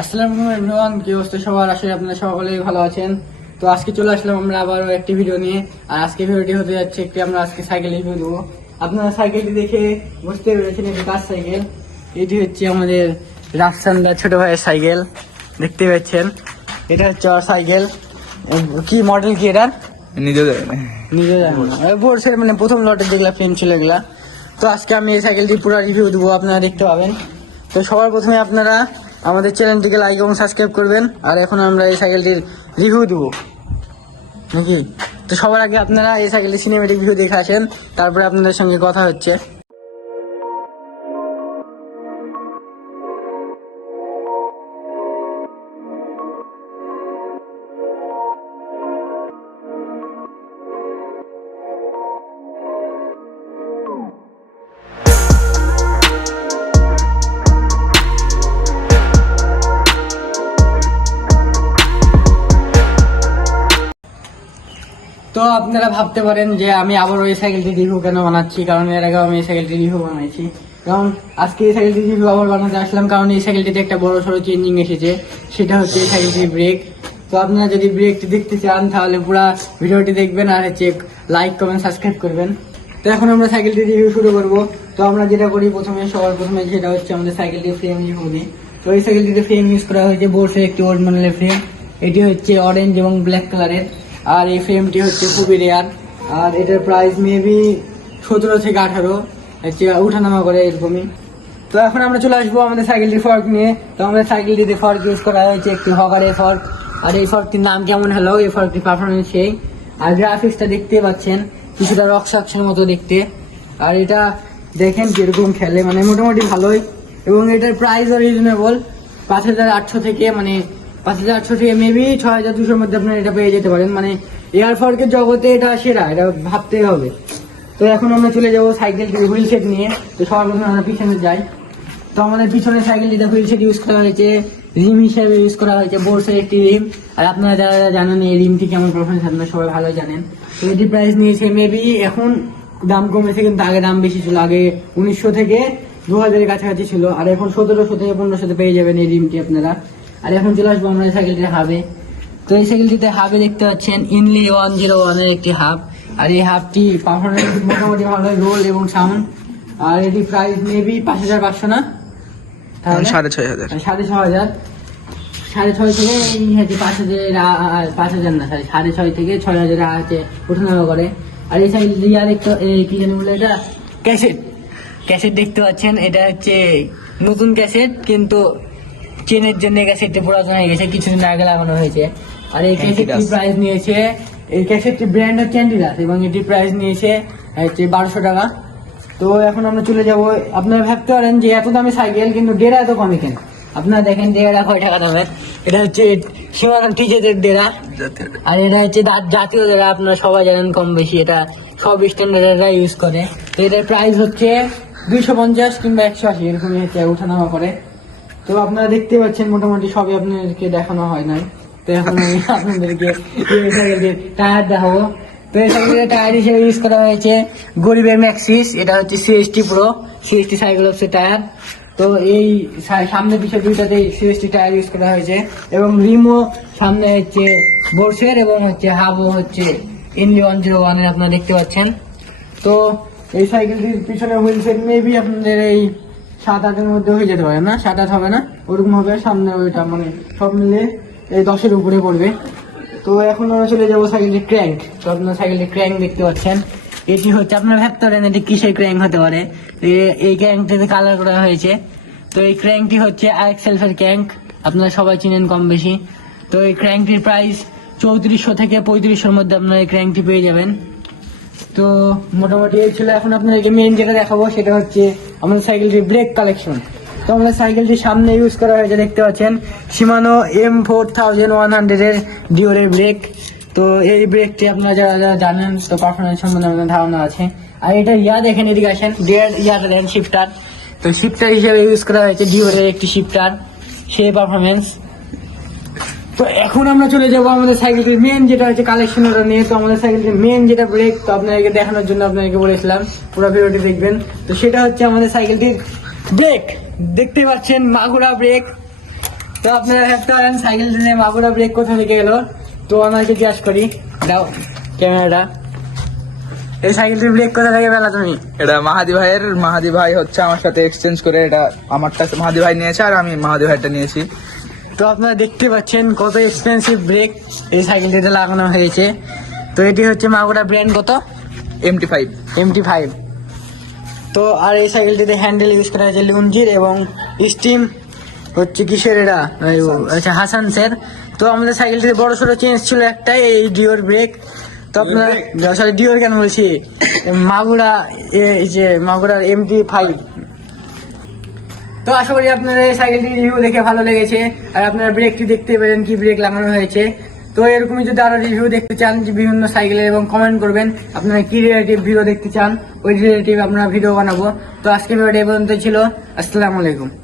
আসসালামু আলাইকুম এভরিওয়ান কি অবস্থা সবার? আসলে আপনারা সকলেই ভালো আছেন। তো আজকে চলে আসলাম আমরা আবারও একটি ভিডিও নিয়ে। আর আজকে ভিডিওটি হতে যাচ্ছে একটি আমরা আজকে সাইকেল রিভিউ দেবো। আপনারা সাইকেলটি দেখে বুঝতে পেরেছেন এটি কার সাইকেল এটি হচ্ছে আমাদের রাফসান্দার ছোট ভাইয়ের সাইকেল দেখতে পাচ্ছেন? এটা হচ্ছে আমার সাইকেল কি মডেল কি এটা নিজে নিজে বোর্ডসের মানে প্রথম লটের যেগুলা ফ্রেম ছিল এগুলা। তো আজকে আমি এই সাইকেলটি পুরো রিভিউ দেবো আপনারা দেখতে পাবেন। তো সবার প্রথমে আপনারা আমাদের চ্যানেলটিকে লাইক এবং সাবস্ক্রাইব করবেন। আর এখন আমরা এই সাইকেলটির রিভিউ দেবো। নাকি? তো সবার আগে আপনারা এই সাইকেলটি সিনেমেটিক ভিউ দেখে আসেন। তারপরে আপনাদের সঙ্গে কথা হচ্ছে। তো আপনারা ভাবতে পারেন যে আমি আবার ওই সাইকেলটি রিভিউ কেন বানাচ্ছি? কারণ এর আগে আমি এই সাইকেলটি রিভিউ বানাইছি। কারণ আজকে এই সাইকেলটি রিভিউ আবার বানাতে আসলাম কারণ এই সাইকেলটিতে একটা বড় সড়ো চেঞ্জিং এসেছে। সেটা হচ্ছে এই সাইকেলটির ব্রেক তো আপনারা যদি ব্রেকটি দেখতে চান, তাহলে পুরো ভিডিওটি দেখবেন আর হচ্ছে লাইক কমেন্ট সাবস্ক্রাইব করবেন। তো এখন আমরা সাইকেলটি রিভিউ শুরু করব। তো আমরা যেটা করি প্রথমে, সবার প্রথমে যেটা হচ্ছে আমাদের সাইকেলটি ফ্রেম রিভিউ নিই তো এই সাইকেলটিতে ফ্রেম ইউজ করা হয়েছে বোর্ডের একটি ওল্ড মডেলের ফ্রেম এটি হচ্ছে অরেঞ্জ এবং ব্ল্যাক কালারের আর এই ফ্রেমটি হচ্ছে খুবই রেয়ার আর এটার প্রাইস মেবি সতেরো থেকে আঠারো। উঠানামা করে এরকমই। তো এখন আমরা চলে আসব আমাদের সাইকেলটি ফর্ক নিয়ে। তো আমাদের সাইকেলটিতে ফর্ক ইউজ করা হয়েছে একটি হকারের ফর্ক আর এই ফর্কটির নাম কেমন হলো? এই ফর্কটির পারফরমেন্স সেই। আর গ্রাফিক্সটা দেখতে পাচ্ছেন। কিছুটা রক সাকসের মতো দেখতে। আর এটা দেখেন কীরকম খেলে। মানে মোটামুটি ভালোই। এবং এটার প্রাইসও রিজনেবল পাঁচ হাজার আটশো থেকে মানে পাঁচ হাজার আটশো থেকে মেবি ছয় হাজার দুশোর মধ্যে আপনারা এটা পেয়ে যেতে পারেন। মানে এয়ার ফর্কের জগতে এটা সেরা, এটা ভাবতেই হবে। তো এখন আমরা চলে যাব সাইকেলটি হুইল সেট নিয়ে। তো সবার প্রথমে আমরা পিছনে যাই। তো আমাদের পিছনে সাইকেলটিতে হুইল সেট ইউজ করা হয়েছে রিম হিসেবে ইউজ করা হয়েছে বোর্সের একটি রিম আর আপনারা যারা জানেন এই রিমটি কেমন পারফরমেন্স আপনারা সবাই ভালো জানেন। তো এটি প্রাইস নিয়েছে মেবি এখন দাম কমেছে কিন্তু আগে দাম বেশি ছিল, আগে উনিশশো থেকে দু হাজারের কাছাকাছি ছিল। আর এখন সতেরোশো থেকে পনেরোশোতে পেয়ে যাবেন এই রিমটি আপনারা। আর এখন চলে আসব আমরা সাইকেলটির হাবে তো এই সাইকেলটিতে হাবে দেখতে পাচ্ছেন ইনলি ওয়ান জিরো ওয়ানের একটি হাব আর এই হাবটি পারফরমেন্স মোটামুটি ভালো রোল এবং সাউন্ড আর এটি প্রাইস মেবি পাঁচ হাজার পাঁচশো না? সাড়ে ছয় হাজার। সাড়ে ছ হাজার। সাড়ে ছয় থেকে এই হচ্ছে পাঁচ হাজার পাঁচ হাজার না sorry, সাড়ে ছয় থেকে ছয় হাজার আছে ওঠানামা করে আর এই সাইড রিয়ার একটা কি জানি বলে এটা? ক্যাসেট। ক্যাসেট দেখতে পাচ্ছেন এটা হচ্ছে নতুন ক্যাসেট কিন্তু চেনের জন্য ক্যাসেটটি পুরাতন হয়ে গেছে কিছুদিন আগে লাগানো হয়েছে। আর এই ক্যাসেটটি। প্রাইস নিয়েছে এই ক্যাসেটটি ব্র্যান্ড হচ্ছে অ্যান্টিদাস এবং এটি প্রাইস নিয়েছে হচ্ছে বারোশো টাকা। তো এখন আমরা চলে যাব আপনারা ভাবতে পারেন যে এত দামি সাইকেল কিন্তু ডেরা এত কমে কেন? আপনারা দেখেন ডেরা কয় টাকা দামের? এটা হচ্ছে সীমানা টিজেদের ডেরা। আর এটা হচ্ছে জাতীয় ডেরা আপনারা সবাই জানেন কম বেশি এটা সব স্ট্যান্ডার্ডরা ইউজ করে। তো এটার প্রাইস হচ্ছে দুইশো পঞ্চাশ কিংবা একশো আশি এরকমই হচ্ছে ওঠানামা করে। তো আপনারা দেখতে পাচ্ছেন মোটামুটি সবই আপনাদেরকে দেখানো হয় নাই। তো এখন আমি আপনাদেরকে টায়ার দেখাবো। তো এই সাইকেলের টায়ার হিসেবে ইউজ করা হয়েছে গরিবের ম্যাক্সিস এটা হচ্ছে সিএসটি প্রো সিএসটি সাইকেল হচ্ছে টায়ার। তো এই সামনে পিছিয়ে দুইটাতে সিএসটি টায়ার ইউজ করা হয়েছে এবং রিমো সামনে হচ্ছে বোর্সের এবং হচ্ছে হাবও হচ্ছে ইনলি ওয়ান জিরো ওয়ানের আপনারা দেখতে পাচ্ছেন। তো এই সাইকেলটির পিছনে হুইল সেট মেবি আপনাদের এই সাত আটের মধ্যে হয়ে যেতে পারে না, সাত আট হবে না। ওরকম হবে সামনে ওইটা মানে সব মিলে এই দশের উপরে পড়বে। তো এখন আমরা চলে যাব সাইকেলটির ক্র্যাঙ্ক। তো আপনার সাইকেলটির ক্র্যাঙ্ক দেখতে পাচ্ছেন। এটি হচ্ছে আপনার ভাবতে এটি কিসের ক্র্যাঙ্ক হতে পারে? এই ক্র্যাঙ্কটিতে কালার করা হয়েছে। তো এই ক্র্যাঙ্কটি হচ্ছে আরেক সেলফের ক্র্যাঙ্ক। আপনারা সবাই চিনেন কম বেশি। তো এই ক্র্যাঙ্কটির প্রাইস চৌত্রিশশো থেকে পঁয়ত্রিশশোর মধ্যে আপনারা এই ক্র্যাঙ্কটি পেয়ে যাবেন। তো মোটামুটি এই ছিল এখন আপনাদেরকে মেন যেটা দেখাবো, সেটা হচ্ছে আমাদের সাইকেলটির ব্রেক কালেকশন তো আমাদের সাইকেলটি সামনে ইউজ করা হয়েছে, দেখতে পাচ্ছেন সীমানো এম ফোর থাউজেন্ড ওয়ান হান্ড্রেডের ডিওরের ব্রেক তো এই ব্রেকটি আপনারা যারা যারা জানেন, তো পারফরমেন্স সম্বন্ধে আমাদের ধারণা আছে। আর এটা ইয়া দেখেন এদিকে আসেন ডিয়ার ইয়াটা দেখেন শিফটার তো শিফটার হিসেবে ইউজ করা হয়েছে ডিওরের একটি শিফটার সেই পারফরমেন্স তো এখন আমরা চলে যাব আমাদের সাইকেলটির মেন যেটা হচ্ছে কালেকশন ওটা নিয়ে। তো আমাদের সাইকেলটির মেন যেটা ব্রেক তো আপনাদেরকে দেখানোর জন্য আপনাদেরকে বলেছিলাম, পুরো ভিডিওটি দেখবেন। তো সেটা হচ্ছে আমাদের সাইকেলটির ব্রেক দেখতে পাচ্ছেন মাগুরা ব্রেক তো আপনারা ভাবতে পারেন সাইকেলটি নিয়ে মাগুরা ব্রেক কোথা থেকে এলো। তো আমাকে জিজ্ঞাসা করি। দাও, ক্যামেরাটা। এই সাইকেলটির ব্রেক কোথা থেকে পেলা তুমি? এটা মাহাদি ভাইয়ের, মাহাদি ভাই হচ্ছে আমার সাথে এক্সচেঞ্জ করে, এটা আমারটা মাহাদি ভাই নিয়েছে আর আমি মাহাদি ভাইটা নিয়েছি। তো আপনারা দেখতে পাচ্ছেন কত এক্সপেন্সিভ ব্রেক এই সাইকেলটিতে লাগানো হয়েছে। তো এটি হচ্ছে মাগুরা ব্র্যান্ড কত? এমটি ফাইভ এমটি ফাইভ তো আর এই সাইকেলটিতে হ্যান্ডেল ইউজ করা হয়েছে লুঞ্জির এবং স্টিম হচ্ছে কিসের এটা? আচ্ছা হাসানসের তো আমাদের সাইকেলটিতে বড় সড়ো চেঞ্জ ছিল একটাই এই ডিওর ব্রেক তো আপনার সরি ডিওর কেন বলছি? মাগুরা এই যে মাগুরার এমটি ফাইভ তো আশা করি আপনাদের সাইকেলটি রিভিউ দেখে ভালো লেগেছে। আর আপনারা ব্রেকটি দেখতে পেলেন, কি ব্রেক লাগানো হয়েছে। তো এরকমই যদি আরও রিভিউ দেখতে চান বিভিন্ন সাইকেলের এবং কমেন্ট করবেন, আপনারা কি রিলেটিভ ভিডিও দেখতে চান, ওই রিলেটিভ আমরা ভিডিও বানাবো। তো আজকে ভিডিওটা এই পর্যন্ত ছিল। আসসালামু আলাইকুম।